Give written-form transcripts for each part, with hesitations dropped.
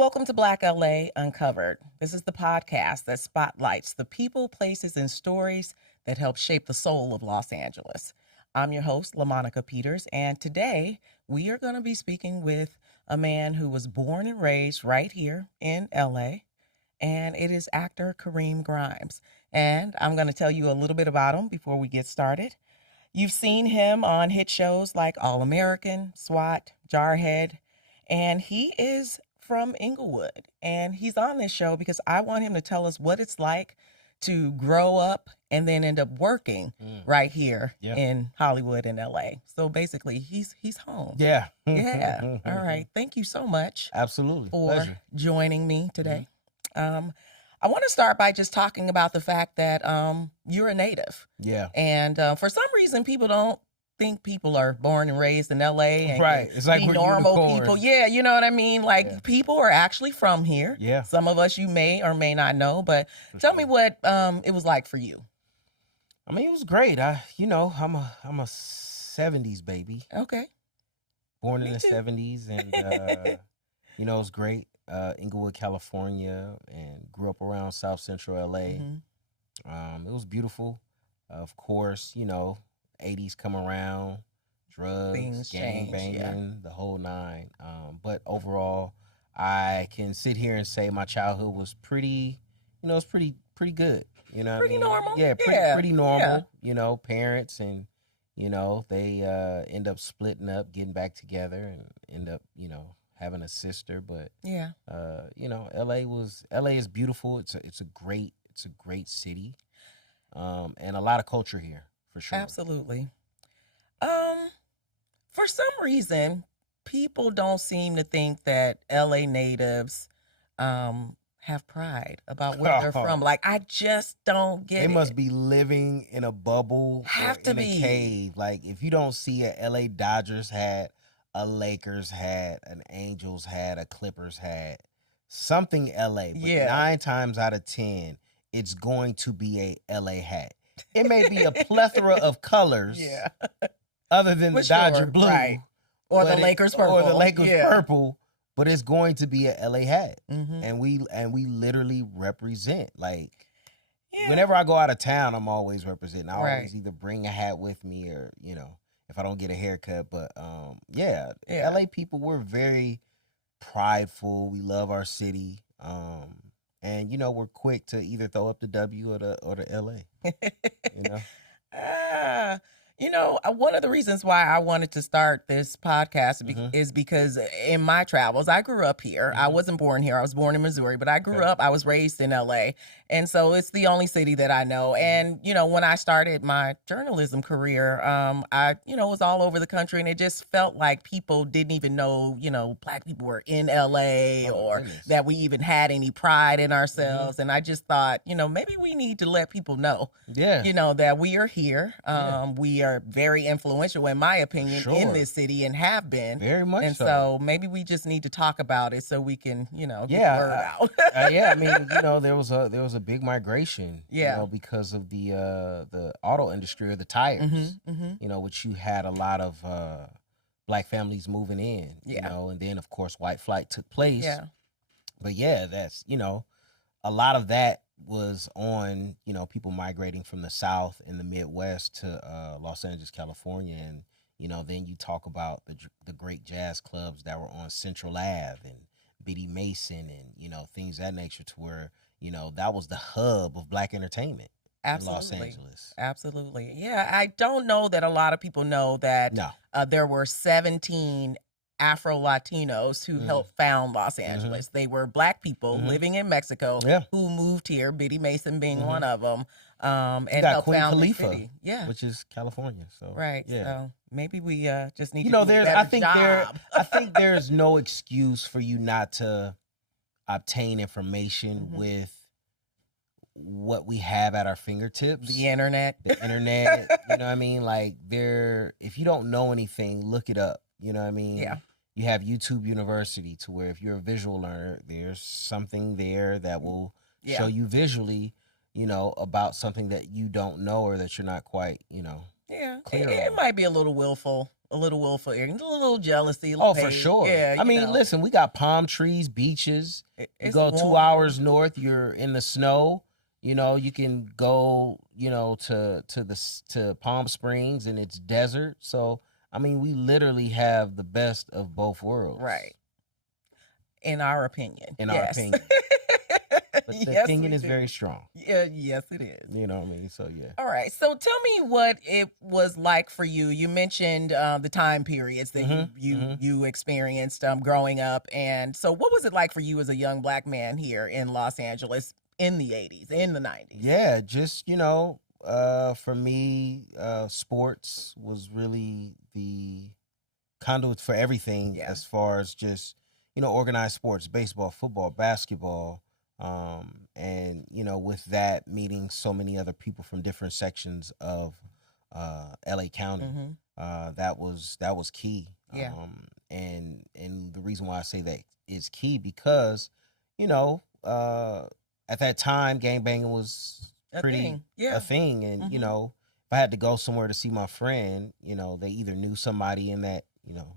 Welcome to Black LA Uncovered. This is the podcast that spotlights the people, places, and stories that help shape the soul of Los Angeles. I'm your host, LaMonica Peters, and today we are going to be speaking with a man who was born and raised right here in LA, and it is actor Kareem Grimes. And I'm going to tell you a little bit about him before we get started. You've seen him on hit shows like All American, SWAT, Jarhead, and he is from Inglewood. And he's on this show because I want him to tell us what it's like to grow up and then end up working right here in Hollywood and LA. So basically, he's home. Yeah. Yeah. All right. Thank you so much. Absolutely. For Pleasure. joining me today. I want to start by just talking about the fact that you're a native. Yeah. And for some reason, people don't think people are born and raised in LA and right. It's like we're normal unicorns. people. Yeah, you know what I mean? Like people are actually from here. Yeah. Some of us you may or may not know, but tell me what it was like for you. I mean, it was great. I'm a 70s baby. Okay. Born Me in the too. 70s, and it was great. Inglewood, California, and grew up around South Central LA. It was beautiful. Of course, 80s come around, drugs, Things gang change, banging, the whole nine. But overall, I can sit here and say my childhood was pretty, it's pretty good. You know what I Pretty mean? normal. Yeah, Yeah. pretty normal. Parents and they end up splitting up, getting back together, and end up having a sister. But Yeah. LA is beautiful. It's a great city, and a lot of culture here for sure. Absolutely. For some reason, people don't seem to think that LA natives have pride about where they're from. Like, I just don't get it. They must be living in a bubble Have to in be. a cave. Like, if you don't see a LA Dodgers hat, a Lakers hat, an Angels hat, a Clippers hat, something LA. But 9 times out of 10, it's going to be a LA hat. It may be a plethora of colors other than the Dodger blue. Right. Or the Lakers purple. Or the Lakers purple. But it's going to be a LA hat. Mm-hmm. And we literally represent. Like, whenever I go out of town, I'm always representing. I always either bring a hat with me or, if I don't get a haircut. But LA people, we're very prideful. We love our city. And we're quick to either throw up the W or the LA. One of the reasons why I wanted to start this podcast is because in my travels, I grew up here. I wasn't born here. I was born in Missouri, but I grew up, I was raised in LA. And so it's the only city that I know. And, when I started my journalism career, I, was all over the country, and it just felt like people didn't even know, Black people were in LA or that we even had any pride in ourselves. And I just thought, maybe we need to let people know, that we are here. We are very influential, in my opinion, in this city, and have been. Very much and so maybe we just need to talk about it so we can, get the word out. I mean, there was a big migration, because of the auto industry or the tires, which you had a lot of Black families moving in, and then of course white flight took place. But that's, a lot of that was on, people migrating from the South and the Midwest to Los Angeles, California. And, then you talk about the great jazz clubs that were on Central Ave and Biddy Mason and, things of that nature, to where, that was the hub of Black entertainment in Los Angeles. Absolutely. Yeah, I don't know that a lot of people know that there were 17 Afro-Latinos who helped found Los Angeles. They were Black people living in Mexico who moved here, Biddy Mason being one of them, and helped Queen found Khalifa, the city. which is California. So so maybe we just need to do a better I think there's no excuse for you not to obtain information with what we have at our fingertips. The internet. You know what I mean? Like, if you don't know anything, look it up. You know what I mean? Yeah. You have YouTube University, to where if you're a visual learner, there's something there that will show you visually, about something that you don't know or that you're not quite, Yeah, clear it on. might be a little willful, ignorance, a little jealousy. Oh, for sure. Yeah, I mean, listen, we got palm trees, beaches. You go warm. 2 hours north, you're in the snow. You know, you can go, to Palm Springs and it's desert. So, I mean, we literally have the best of both worlds. Right. In our opinion. In our opinion. But the opinion is very strong. Yeah, yes, it is. You know what I mean? So, yeah. All right. So tell me what it was like for you. You mentioned the time periods that you experienced growing up. And so what was it like for you as a young Black man here in Los Angeles in the 80s, in the 90s? Yeah, just, for me, sports was really the conduit for everything as far as just, organized sports, baseball, football, basketball. And, with that, meeting so many other people from different sections of LA County, that was key. Yeah. And the reason why I say that is key because, at that time, gangbanging was A pretty thing. Yeah. a thing. And, if I had to go somewhere to see my friend, they either knew somebody in that,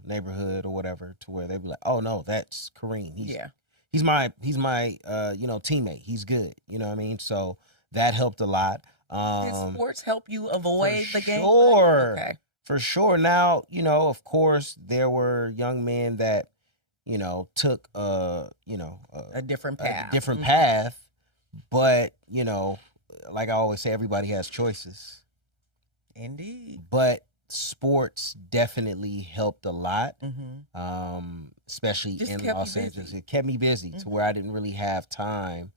neighborhood or whatever, to where they'd be like, oh no, that's Kareem. He's my teammate. He's good. You know what I mean? So that helped a lot. Did sports help you avoid the gang? Sure. Okay. For sure. Now, of course, there were young men that, took a different path. A different path. But, like I always say, everybody has choices. Indeed. But sports definitely helped a lot, especially Just in kept Los you Angeles. busy. It kept me busy to where I didn't really have time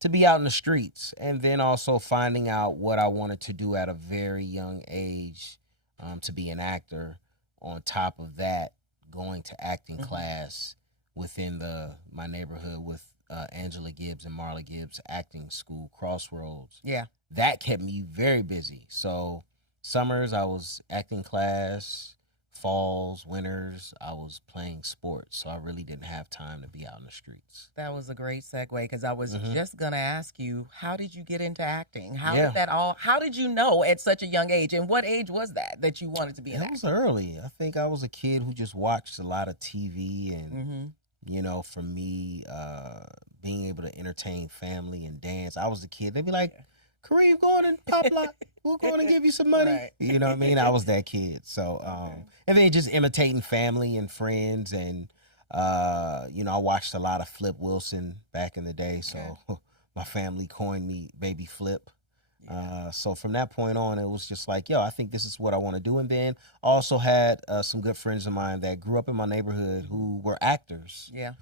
to be out in the streets. And then also finding out what I wanted to do at a very young age, to be an actor. On top of that, going to acting class within my neighborhood with Angela Gibbs and Marla Gibbs acting school, Crossroads. Yeah. That kept me very busy. So summers, I was acting class. Falls, winters, I was playing sports. So I really didn't have time to be out in the streets. That was a great segue because I was just going to ask you, how did you get into acting? How did you know at such a young age? And what age was that you wanted to be an actor? It was early. I think I was a kid who just watched a lot of TV and, for me, being able to entertain family and dance. I was a kid. They'd be like, Kareem, go on and pop lock. We're going to give you some money. Right. You know what I mean? I was that kid. So, and then just imitating family and friends. And, I watched a lot of Flip Wilson back in the day. So my family coined me Baby Flip. Yeah. So from that point on, it was just like, I think this is what I want to do. And then I also had some good friends of mine that grew up in my neighborhood who were actors. Yeah.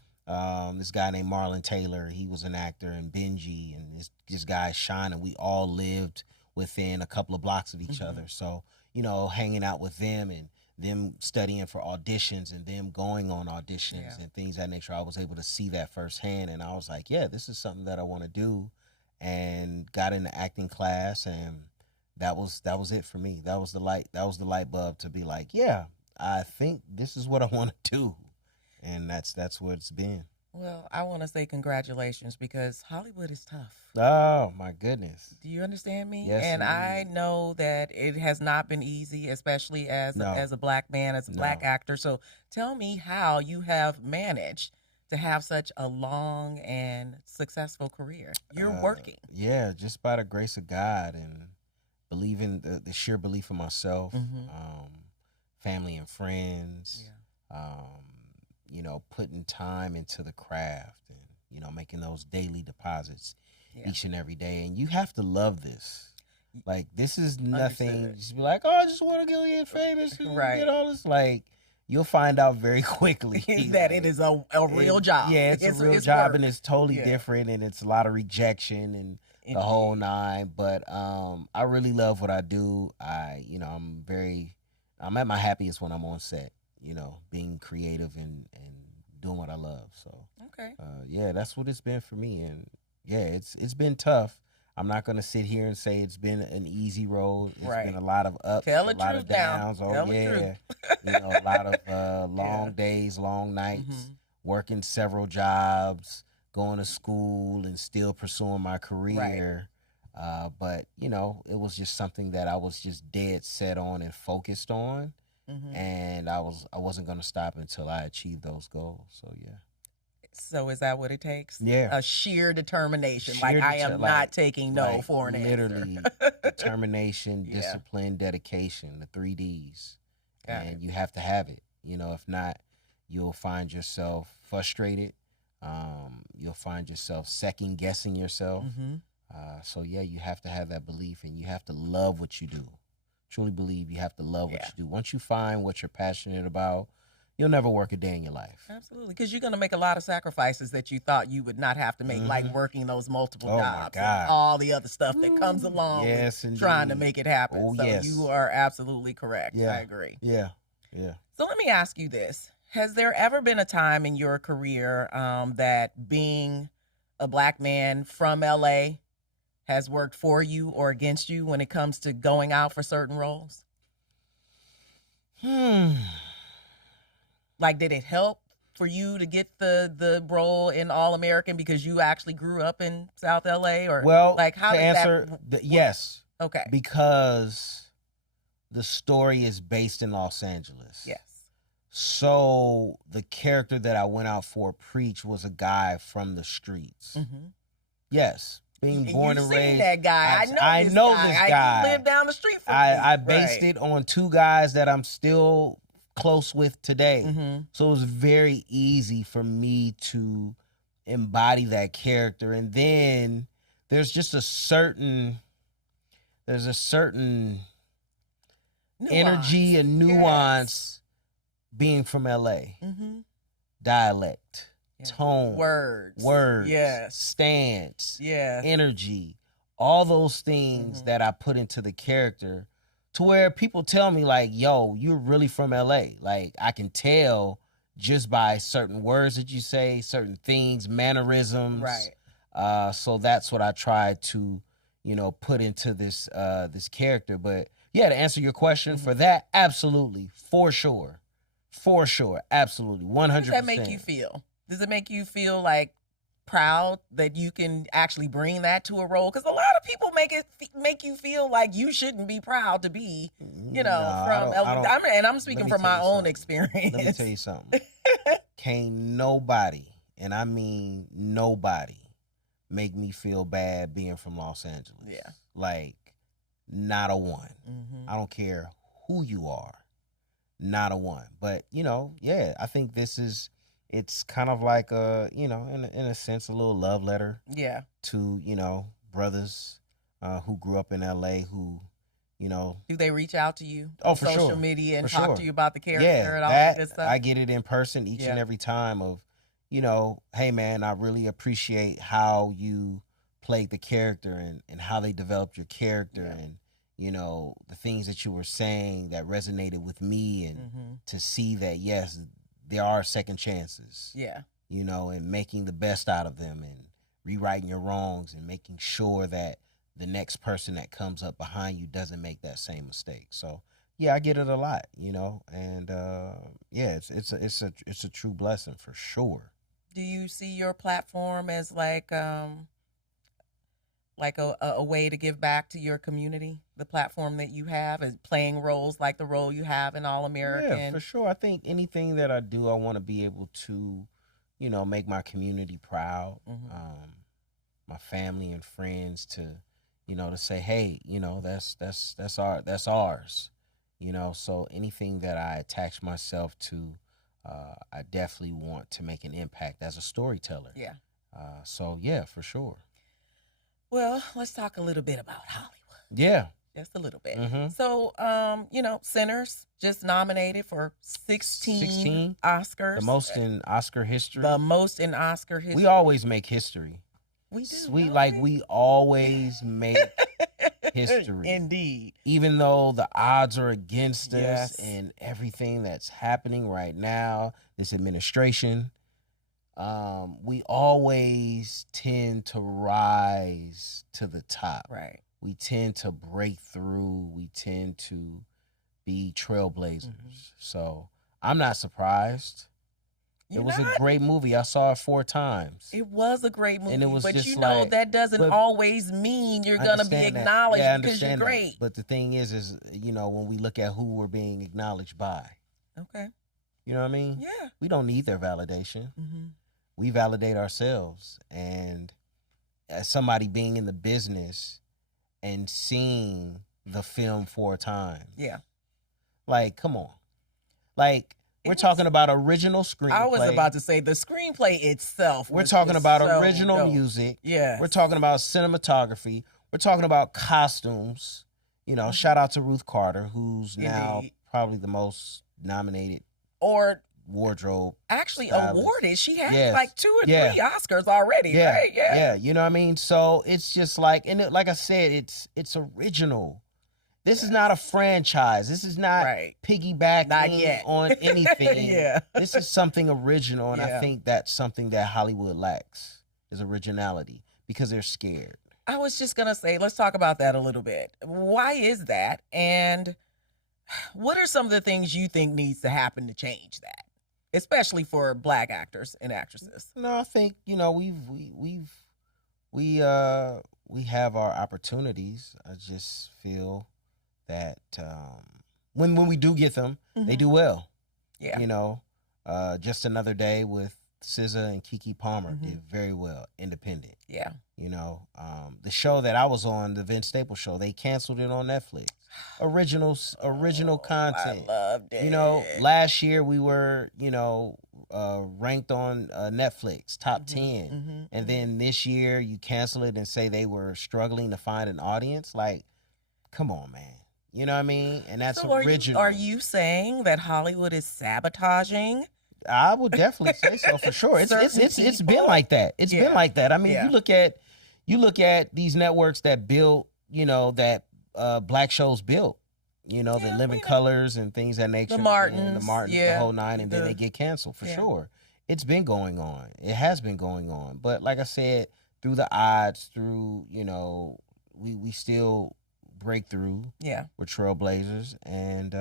This guy named Marlon Taylor, he was an actor, and Benji, and this guy Sean, and we all lived within a couple of blocks of each other. So, hanging out with them and them studying for auditions and them going on auditions and things of that nature, I was able to see that firsthand. And I was like, this is something that I want to do, and got into acting class, and that was it for me. That was the light bulb to be like, I think this is what I want to do. And that's what it's been. Well, I want to say congratulations because Hollywood is tough. Oh, my goodness. Do you understand me? Yes, and indeed. I know that it has not been easy, especially as a Black man, as a Black actor. So tell me how you have managed to have such a long and successful career. You're working. Yeah, just by the grace of God and believing the sheer belief in myself, family and friends, putting time into the craft and, making those daily deposits each and every day. And you have to love this. Like, this is nothing. Just be like, I just want to get famous and get all this. Like, you'll find out very quickly that it is a real job. Yeah, it's a real job, and it's totally different, and it's a lot of rejection and the whole nine. But I really love what I do. I'm at my happiest when I'm on set, being creative and doing what I love. So that's what it's been for me. And it's been tough. I'm not going to sit here and say it's been an easy road. It's been a lot of ups, a lot of downs. A lot of long days, long nights, working several jobs, going to school and still pursuing my career. But you know, it was just something that I was just dead set on and focused on, and I wasn't gonna stop until I achieved those goals. So yeah. So is that what it takes? Yeah. A sheer determination. Like I am not taking no for an literally answer. Determination, discipline, dedication, the 3 Ds. And you have to have it. You know, if not, you'll find yourself frustrated. You'll find yourself second guessing yourself. So yeah, you have to have that belief, and you have to love what you do. Truly believe you have to love what you do. Once you find what you're passionate about, you'll never work a day in your life. Absolutely, because you're going to make a lot of sacrifices that you thought you would not have to make, like working those multiple jobs and all the other stuff that comes along with trying to make it happen. So you are absolutely correct. I agree. Yeah. So let me ask you this. Has there ever been a time in your career that being a Black man from LA has worked for you or against you when it comes to going out for certain roles? Like, did it help for you to get the role in All American because you actually grew up in South LA? Or like, how to did answer yes. Okay. Because the story is based in Los Angeles. Yes. So the character that I went out for, Preach, was a guy from the streets. Yes. Being born and raised. That guy. I know this guy. I live down the street from I based it on 2 guys that I'm still close with today. So it was very easy for me to embody that character. And then there's just a certain energy and nuance being from LA. Dialect, tone, words, stance, energy, all those things that I put into the character, to where people tell me like, yo, you're really from LA. Like, I can tell just by certain words that you say, certain things, mannerisms. Right. So that's what I tried to, you know, put into this this character. But yeah, to answer your question, for that, absolutely, for sure, absolutely, 100%. How does that make you feel? Does it make you feel like proud that you can actually bring that to a role? Because a lot of people make you feel like you shouldn't be proud to be, you know, and I'm speaking from my own experience. Let me tell you something. Can't nobody, and I mean nobody, make me feel bad being from Los Angeles. Yeah. Like, not a one. I don't care who you are. Not a one. But, you know, yeah, I think it's kind of like a, you know, in a sense, a little love letter. Yeah. To, you know, brothers who grew up in LA who, you know. Do they reach out to you on social media and talk to you about the character and all that good stuff? I get it in person each and every time of, you know, hey man, I really appreciate how you played the character and how they developed your character and, you know, the things that you were saying that resonated with me, and to see that, yes, there are second chances. Yeah. You know, and making the best out of them and rewriting your wrongs and making sure that the next person that comes up behind you doesn't make that same mistake. So yeah, I get it a lot, you know, and yeah, it's a true blessing for sure. Do you see your platform as like a way to give back to your community? The platform that you have is playing roles like the role you have in All American. Yeah, for sure. I think anything that I do, I want to be able to, you know, make my community proud, my family and friends, to, you know, to say, hey, you know, that's ours, you know. So anything that I attach myself to, I definitely want to make an impact as a storyteller. Yeah. So yeah, for sure. Well, let's talk a little bit about Hollywood. Yeah. Just a little bit. So, you know, Sinners just nominated for 16 Oscars. The most in Oscar history. The most in Oscar history. We always make history. We do. We always make history. Indeed. Even though the odds are against us and everything that's happening right now, this administration, we always tend to rise to the top. Right. We tend to break through. We tend to be trailblazers. So I'm not surprised. It was a great movie. I saw it 4 times. It was a great movie, and it was but just you know like, that doesn't always mean you're gonna be acknowledged because you're great. That. But the thing is you know, when we look at who we're being acknowledged by, okay, you know what I mean? Yeah, we don't need their validation. Mm-hmm. We validate ourselves, and as somebody being in the business and seeing the film 4 times, yeah, like, come on, like. We're talking about original screenplay. I was about to say the screenplay itself. We're talking about original music. Yeah. We're talking about cinematography. We're talking about costumes. You know, shout out to Ruth Carter, who's now probably the most nominated or wardrobe. Actually stylist. Awarded. She had like 2 or 3 Oscars already, right? Yeah. You know what I mean? So it's just like, and like I said, it's original. This is not a franchise. This is not piggybacking on anything. This is something original, and I think that's something that Hollywood lacks, is originality, because they're scared. I was just going to say, let's talk about that a little bit. Why is that? And what are some of the things you think needs to happen to change that, especially for Black actors and actresses? No, I think, you know, we have our opportunities. I just feel that when we do get them, they do well. Yeah. You know, Just Another Day with SZA and Keke Palmer did very well, independent. Yeah. You know, the show that I was on, the Vince Staples show, they canceled it on Netflix. Original content. I loved it. You know, last year we were, you know, ranked on Netflix, top 10. And then this year you cancel it and say they were struggling to find an audience. Like, come on, man. You know what I mean? And that's original. Are you saying that Hollywood is sabotaging? I would definitely say so, for sure. It's been like that. It's been like that. I mean, you look at these networks that built, you know, that Black shows built, you know, the Living Colors and things of that nature. The Martins, the whole 9, and then they get canceled, for sure. It's been going on. It has been going on. But like I said, through the odds, through, you know, we still break through. Yeah. We're trailblazers, and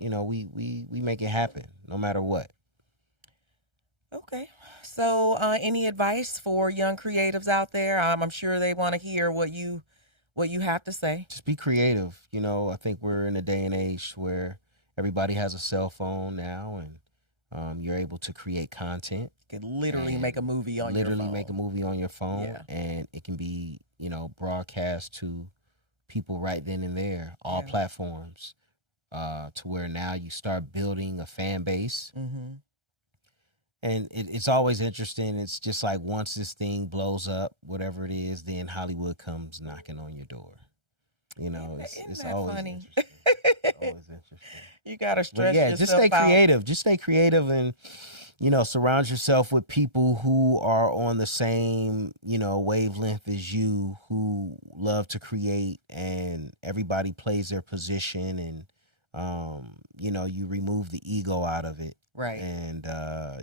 you know, we make it happen no matter what. Okay. So any advice for young creatives out there? I'm sure they want to hear what you have to say. Just be creative. You know, I think we're in a day and age where everybody has a cell phone now, and you're able to create content. You can literally make a movie on your phone. Literally make a movie on your phone, and it can be, you know, broadcast to people right then and there, all platforms, to where now you start building a fan base. And it's always interesting. It's just like, once this thing blows up, whatever it is, then Hollywood comes knocking on your door. You know, it's always funny? Interesting. It's always interesting. You gotta stretch yourself just stay creative. Just stay creative, and, you know, surround yourself with people who are on the same, you know, wavelength as you, who love to create, and everybody plays their position, and you know, you remove the ego out of it. Right. And,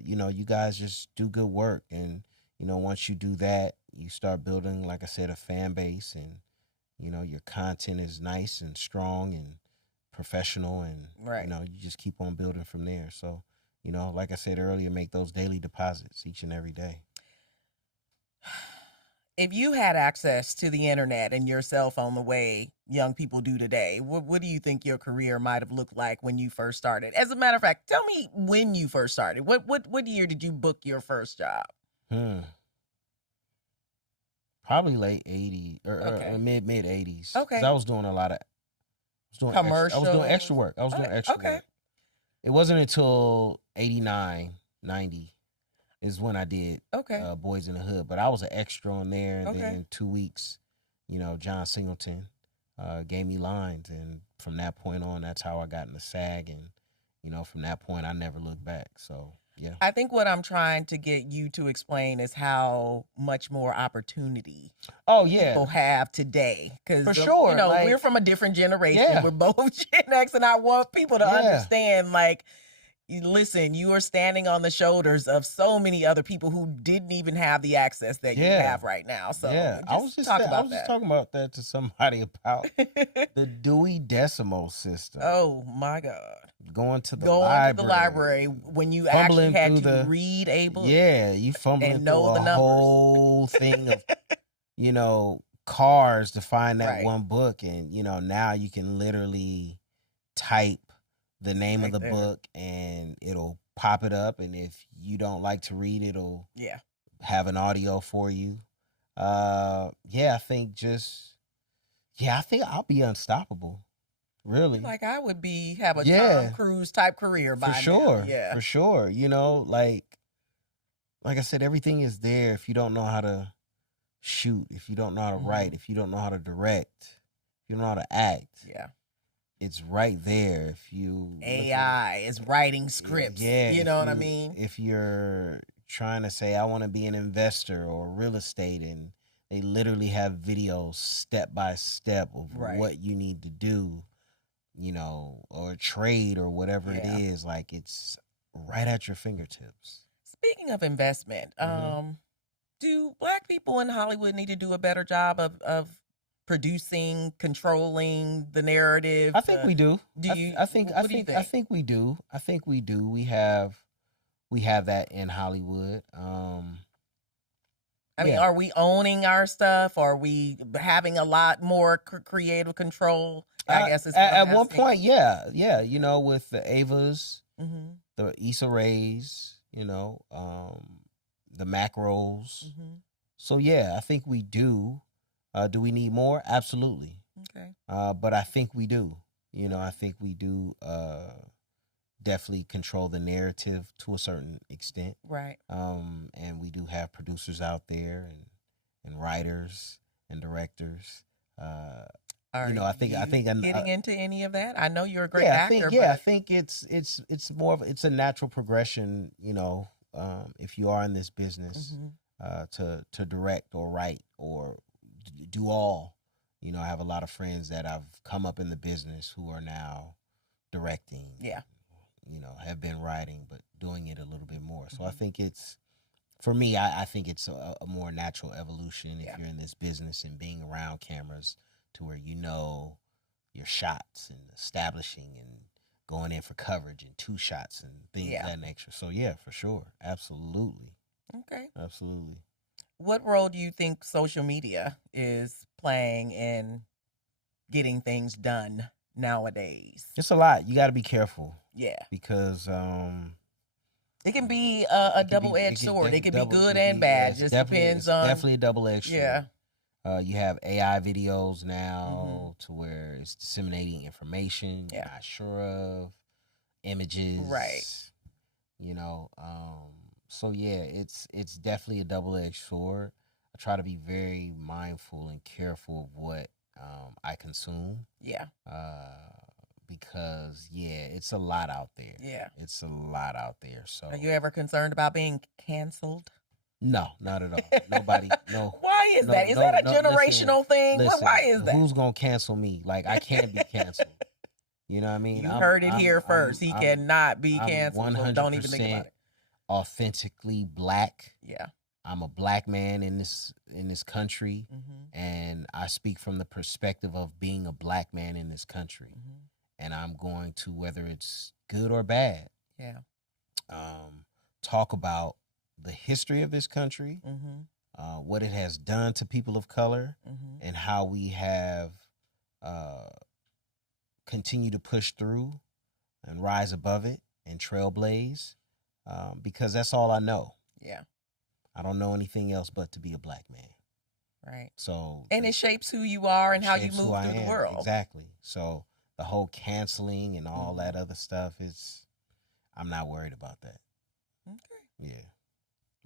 you know, you guys just do good work. And, you know, once you do that, you start building, like I said, a fan base, and, you know, your content is nice and strong and professional, and, you know, you just keep on building from there. So, you know, like I said earlier, make those daily deposits each and every day. If you had access to the internet and your cell phone the way young people do today, what do you think your career might have looked like when you first started? As a matter of fact, tell me when you first started. What year did you book your first job? Probably late 80s or mid 80s. Okay. 'Cause I was doing a lot of commercial. I was doing extra work. Work. It wasn't until 89, 90. Is when I did Boys in the Hood. But I was an extra on there, and then in 2 weeks, you know, John Singleton gave me lines, and from that point on, that's how I got into SAG, and, you know, from that point, I never looked back. So, yeah. I think what I'm trying to get you to explain is how much more opportunity people have today. Because, for sure, you know, we're from a different generation. We're both Gen X, and I want people to understand, like, listen, you are standing on the shoulders of so many other people who didn't even have the access that you have right now. So I was just talking about that to somebody about the Dewey Decimal System. Oh my God. Going to the library when you actually had to read a book. Yeah, you fumbling and through a whole thing of, cars to find that one book. And, now you can literally type the name of the book and it'll pop it up. And if you don't like to read, it'll have an audio for you. I think I'll be unstoppable. Really? Like I would have a Tom Cruise type career by now. Yeah. For sure. Like I said, everything is there. If you don't know how to shoot, if you don't know how to write, if you don't know how to direct, if you don't know how to act. Yeah. It's right there. If you AI is writing scripts. Yeah. You know what I mean? If you're trying to say, I want to be an investor or real estate, and they literally have videos step by step of what you need to do, or trade or whatever it is, like it's right at your fingertips. Speaking of investment, do Black people in Hollywood need to do a better job of producing, controlling the narrative? I think we do. I think we do. I think we do. We have that in Hollywood. I mean, are we owning our stuff? Are we having a lot more creative control? I guess it's at one point, yeah. With the Avas, the Issa Raes, the Macros. So yeah, I think we do. Do we need more? Absolutely. Okay. But I think we do. I think we do definitely control the narrative to a certain extent. Right. And we do have producers out there and writers and directors. I think getting into any of that. I know you're a great actor. I think it's more of it's a natural progression. If you are in this business, to direct or write or do all. I have a lot of friends that I've come up in the business who are now directing. Yeah. Have been writing, but doing it a little bit more. So I think for me, I think it's a more natural evolution if you're in this business and being around cameras to where your shots and establishing and going in for coverage and 2 shots and things of that nature. So yeah, for sure. Absolutely. Okay. Absolutely. What role do you think social media is playing in getting things done nowadays? It's a lot. You got to be careful. Yeah. Because it can be a double-edged sword. It can be good and bad. Just depends on. Definitely a double-edged sword. Yeah. You have AI videos now to where it's disseminating information you're not sure of, images. Right. So yeah, it's definitely a double-edged sword. I try to be very mindful and careful of what I consume. Yeah. Because it's a lot out there. Yeah. It's a lot out there. So are you ever concerned about being canceled? No, not at all. Nobody, no. Why is that? Is that a generational thing? Listen, why is that? Who's gonna cancel me? Like I can't be canceled. You know what I mean? You heard it here first. He cannot be canceled. So don't even think about it. Authentically Black. Yeah. I'm a Black man in this country, and I speak from the perspective of being a Black man in this country, and I'm going to, whether it's good or bad, talk about the history of this country, what it has done to people of color, and how we have continued to push through and rise above it and trailblaze, because that's all I know. Yeah. I don't know anything else but to be a Black man. Right. So, and it shapes who you are and how you move through the world. Exactly. So the whole canceling and all that other stuff I'm not worried about that. Okay. Yeah.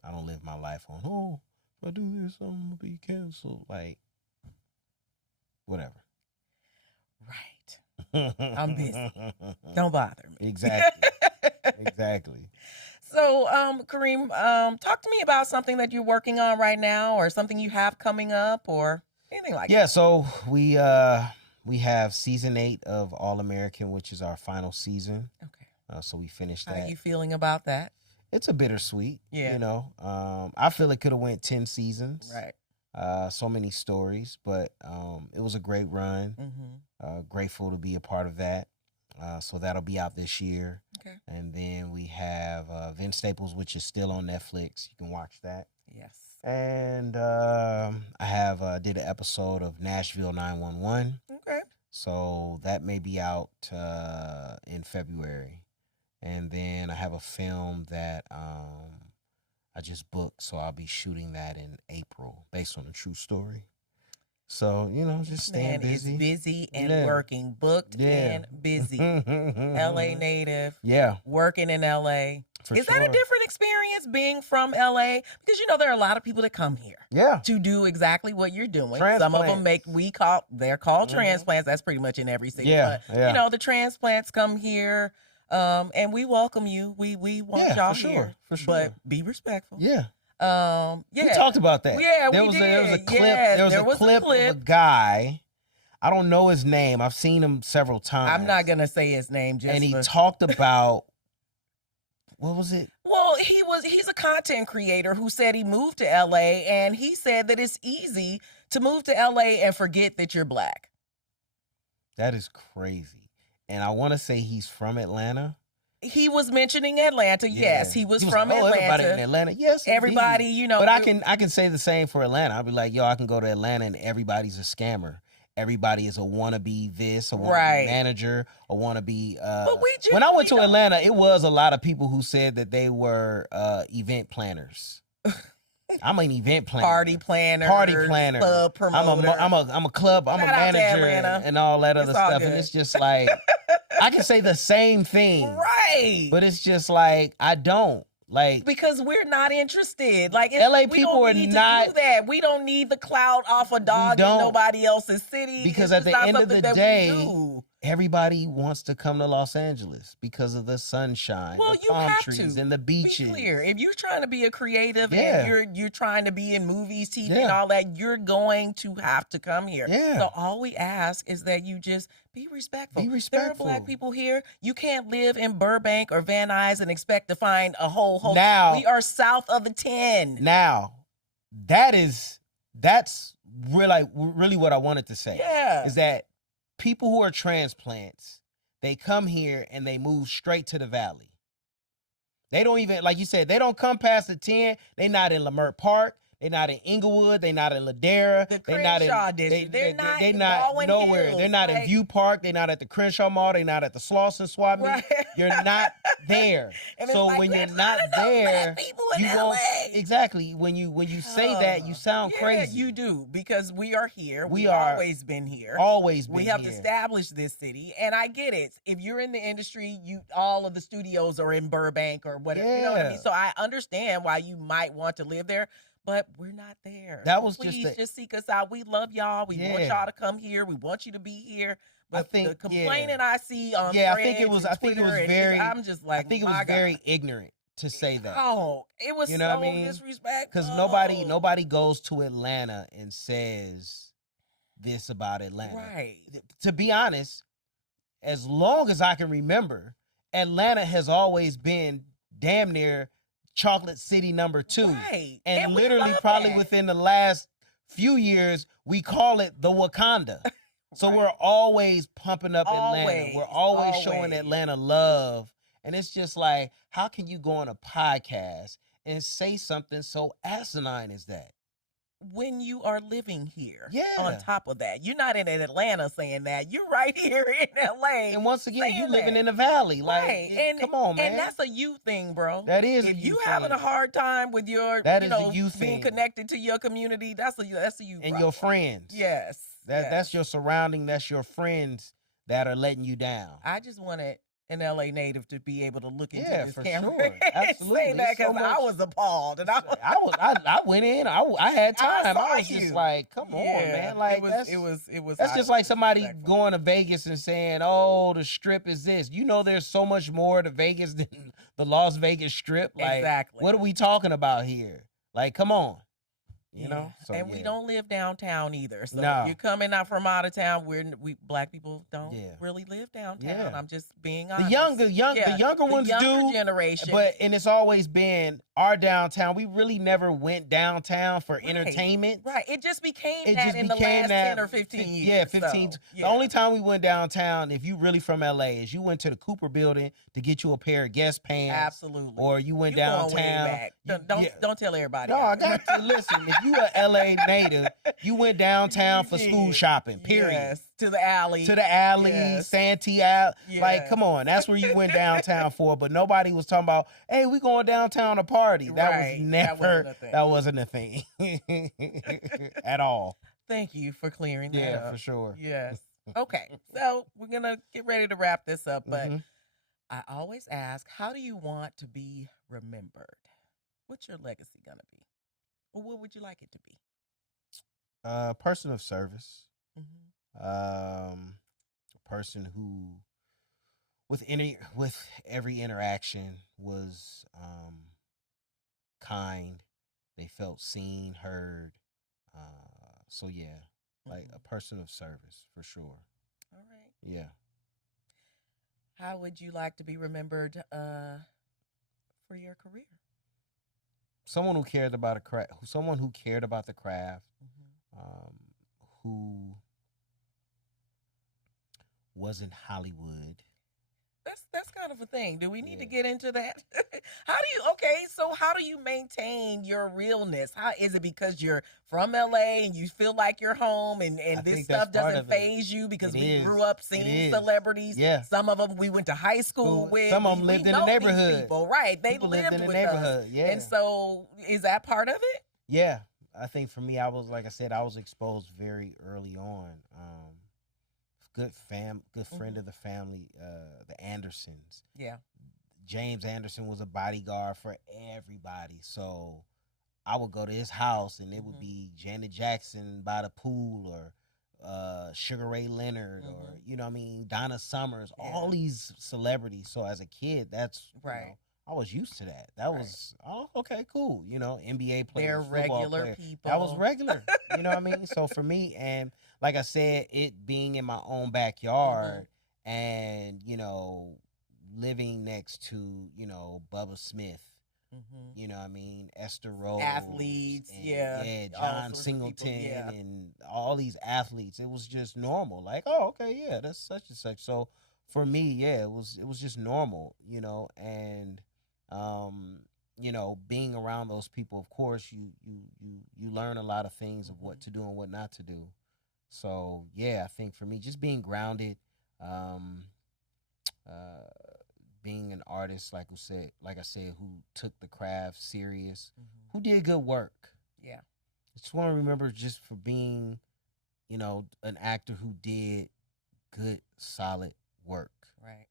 I don't live my life on, if I do this, I'm going to be canceled. Like, whatever. Right. I'm busy. Don't bother me. Exactly. Exactly. So, Kareem, talk to me about something that you're working on right now, or something you have coming up, or anything like that. Yeah, so we have season 8 of All American, which is our final season. Okay. So we finished that. How are you feeling about that? It's a bittersweet. Yeah. You know, I feel it could have went 10 seasons. Right. So many stories, but it was a great run. Grateful to be a part of that. So that'll be out this year. Okay. And then we have Vince Staples, which is still on Netflix. You can watch that. Yes. And I have did an episode of Nashville 911. Okay. So that may be out in February. And then I have a film that I just booked, so I'll be shooting that in April based on a true story. So, you know, just staying busy. Is busy and working, booked and busy. LA native. Yeah. Working in LA. Is that a different experience being from LA? Because, you know, there are a lot of people that come here. Yeah. To do exactly what you're doing. Transplants. Some of them they're called transplants. That's pretty much in every city. Yeah. But, you know, the transplants come here. And we welcome you. We want y'all here. For sure. But be respectful. Yeah. Yeah. We talked about that. Yeah, there was a clip. There was a clip of a guy. I don't know his name. I've seen him several times. I'm not gonna say his name. And he talked about what was it? Well, he's a content creator who said he moved to LA, and he said that it's easy to move to LA and forget that you're Black. That is crazy. And I want to say he's from Atlanta. He was mentioning Atlanta. Yes, he was from Atlanta. Everybody in Atlanta. Yes, everybody, indeed. You know. But I can say the same for Atlanta. I'll be like, yo, I can go to Atlanta and everybody's a scammer. Everybody is a wannabe this, a wannabe manager, a wannabe. But when I went to Atlanta, it was a lot of people who said that they were event planners. I'm an event planner, party planner, club promoter. I'm a club. I'm a manager and all that other stuff. Good. And it's just like I can say the same thing, right? But it's just like I don't like because we're not interested. Like LA people are not do that. We don't need the clout off a dog in nobody else's city because at the end of the day. Everybody wants to come to Los Angeles because of the sunshine, the palm trees, and the beaches. Be clear. If you're trying to be a creative and you're trying to be in movies, TV, and all that, you're going to have to come here. Yeah. So all we ask is that you just be respectful. Be respectful. There are Black people here. You can't live in Burbank or Van Nuys and expect to find a whole. Now we are south of the 10. Now, that's really what I wanted to say. Yeah. Is that people who are transplants, they come here and they move straight to the valley. They don't even, like you said, they don't come past the 10. They're not in Leimert Park. They're not in Inglewood. They're not in Ladera. They're not nowhere. Hills. They're not in View Park. They're not at the Crenshaw Mall. They're not at the Slauson Swap Meet. Right. You're not there. So when you're not there, you won't. Exactly. When you say that, you sound crazy. You do, because we are here. We've always been here. We have established this city, and I get it. If you're in the industry, all of the studios are in Burbank or whatever. Yeah. You know what I mean? So I understand why you might want to live there. But we're not there. That was Please just seek us out. We love y'all. We want y'all to come here. We want you to be here. But the complaining I see on I think it was very. I'm just like, I think it was very ignorant to say that. Oh, it was so disrespectful. Because nobody goes to Atlanta and says this about Atlanta. Right. To be honest, as long as I can remember, Atlanta has always been damn near Chocolate City number 2. Right. And literally probably within the last few years, we call it the Wakanda. So we're always pumping up Atlanta. We're always showing Atlanta love. And it's just like, how can you go on a podcast and say something so asinine as that? When you are living here. Yeah. On top of that. You're not in Atlanta saying that. You're right here in LA. And once again, you living in the valley. Like, come on, man. And that's a you thing, bro. That is if you having a hard time with your being thing. Connected to your community, that's a you and your friends. Yes. That's your surrounding, that's your friends that are letting you down. I just wanted an LA native to be able to look into this camera. Sure. Absolutely. Say that because I was appalled, and I went in. I had time. I was just like, come on, man. Like it was. That's just like somebody going to Vegas and saying, "Oh, the Strip is this." You know, there's so much more to Vegas than the Las Vegas Strip. Like, exactly. What are we talking about here? Like, come on. You know, so, and we don't live downtown either. So you're coming out from out of town. We Black people don't really live downtown. I'm just being honest. The younger ones do. Generation, and it's always been our downtown. We really never went downtown for entertainment. Right. It just became that in the last 10 or 15 years. Yeah, 15. So, the only time we went downtown, if you really from LA, is you went to the Cooper Building to get you a pair of Guess pants. Absolutely. Or you went downtown. Don't tell everybody. No, I got to listen. If you a LA native, you went downtown for school shopping. Period. Yes. To the alley. Santee Alley. Like, come on. That's where you went downtown for. But nobody was talking about, hey, we going downtown to party. That wasn't a thing. At all. Thank you for clearing that up. Yeah, for sure. Yes. Okay. So we're going to get ready to wrap this up. But I always ask, how do you want to be remembered? What's your legacy going to be? Or what would you like it to be? Person of service. A person who, with every interaction, was kind. They felt seen, heard. So yeah, like a person of service for sure. All right. Yeah. How would you like to be remembered for your career? Someone who cared about someone who cared about the craft. Who wasn't Hollywood. That's kind of a thing. Do we need to get into that? How do you maintain your realness? How is it because you're from LA and you feel like you're home and this stuff doesn't faze you because we grew up seeing celebrities? Yeah. Some of them we went to high school with. Some of them lived in the neighborhood. People, right. They lived in the neighborhood. Yeah. And so is that part of it? Yeah. I think for me, I was exposed very early on. Good friend of the family, the Andersons. Yeah. James Anderson was a bodyguard for everybody. So I would go to his house and it would be Janet Jackson by the pool or Sugar Ray Leonard or, Donna Summers, all these celebrities. So as a kid, that's right. I was used to that. That was, okay, cool. NBA players. They're regular people. That was regular. You know what I mean? So for me, and like I said, it being in my own backyard and, living next to, Bubba Smith, you know what I mean? Esther Rose. Athletes, and, John Singleton and all these athletes. It was just normal. Like, oh, okay, yeah, that's such and such. So for me, it was just normal, and being around those people, of course, you learn a lot of things of what to do and what not to do. So yeah, I think for me, just being grounded, being an artist, like I said, who took the craft serious, who did good work. Yeah, I just want to remember just for being, an actor who did good, solid work. Right.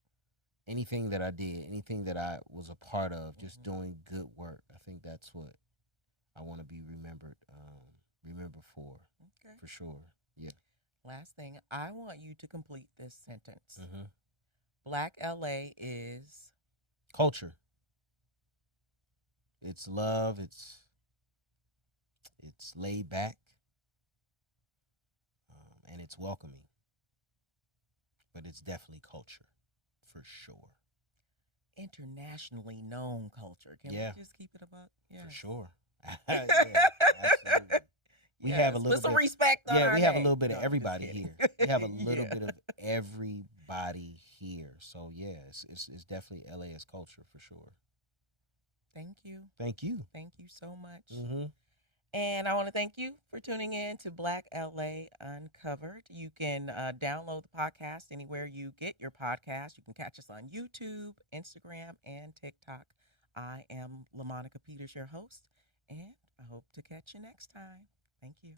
Anything that I did, anything that I was a part of, just doing good work. I think that's what I want to be remembered for. Okay. For sure. Yeah. Last thing, I want you to complete this sentence. Black LA is culture. It's love. It's laid back, and it's welcoming. But it's definitely culture. For sure. Internationally known culture. Can we just keep it about? Yeah. For sure. Absolutely. We have a little bit of respect on our we have name. A little bit of everybody here. We have a little bit of everybody here. So yeah, it's definitely LA's culture for sure. Thank you. Thank you. Thank you so much. And I want to thank you for tuning in to Black LA Uncovered. You can download the podcast anywhere you get your podcast. You can catch us on YouTube, Instagram, and TikTok. I am LaMonica Peters, your host, and I hope to catch you next time. Thank you.